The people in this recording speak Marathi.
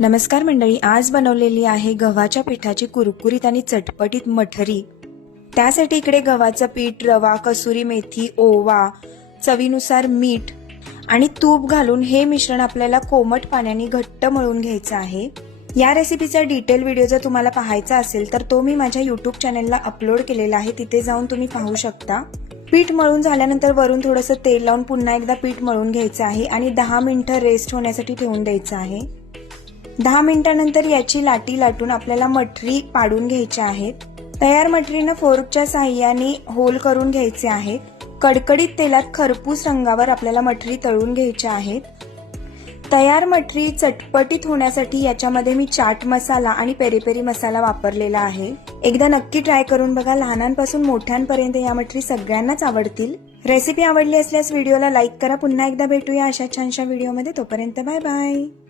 नमस्कार मंडळी, आज बनवलेली आहे गव्हाच्या पिठाची कुरकुरीत आणि चटपटीत मठरी। त्यासाठी इकडे गव्हाचं पीठ, रवा, कसुरी मेथी, ओवा, चवीनुसार मीठ आणि तूप घालून हे मिश्रण आपल्याला कोमट पाण्याने घट्ट मळून घ्यायचं आहे। या रेसिपीचा डिटेल व्हिडिओ जर तुम्हाला पाहायचा असेल तर तो मी माझ्या YouTube चॅनलला अपलोड केलेला आहे, तिथे जाऊन तुम्ही पाहू शकता। पीठ मळून झाल्यानंतर वरून थोडंसं तेल लावून पुन्हा एकदा पीठ मळून घ्यायचं आहे आणि 10 मिनिटं रेस्ट होण्यासाठी ठेवून द्यायचं आहे। 10 मिनिटांनंतर याची लाटी लाटून आपल्याला मठरी पाडून घ्यायची आहेत। तयार मठरीनं फोर्कच्या साहाय्याने होल करून घ्यायचे आहेत। कडकडीत तेलात खरपूस रंगावर आपल्याला मठरी तळून घ्यायच्या आहेत। तयार मठरी चटपटीत होण्यासाठी याच्यामध्ये मी चाट मसाला आणि पेरी पेरी मसाला वापरलेला आहे। एकदा नक्की ट्राय करून बघा, लहानांपासून मोठ्यांपर्यंत या मठरी सगळ्यांनाच आवडतील। रेसिपी आवडली असल्यास व्हिडिओला लाईक करा। पुन्हा एकदा भेटूया अशा छानशा व्हिडिओमध्ये, तोपर्यंत बाय बाय।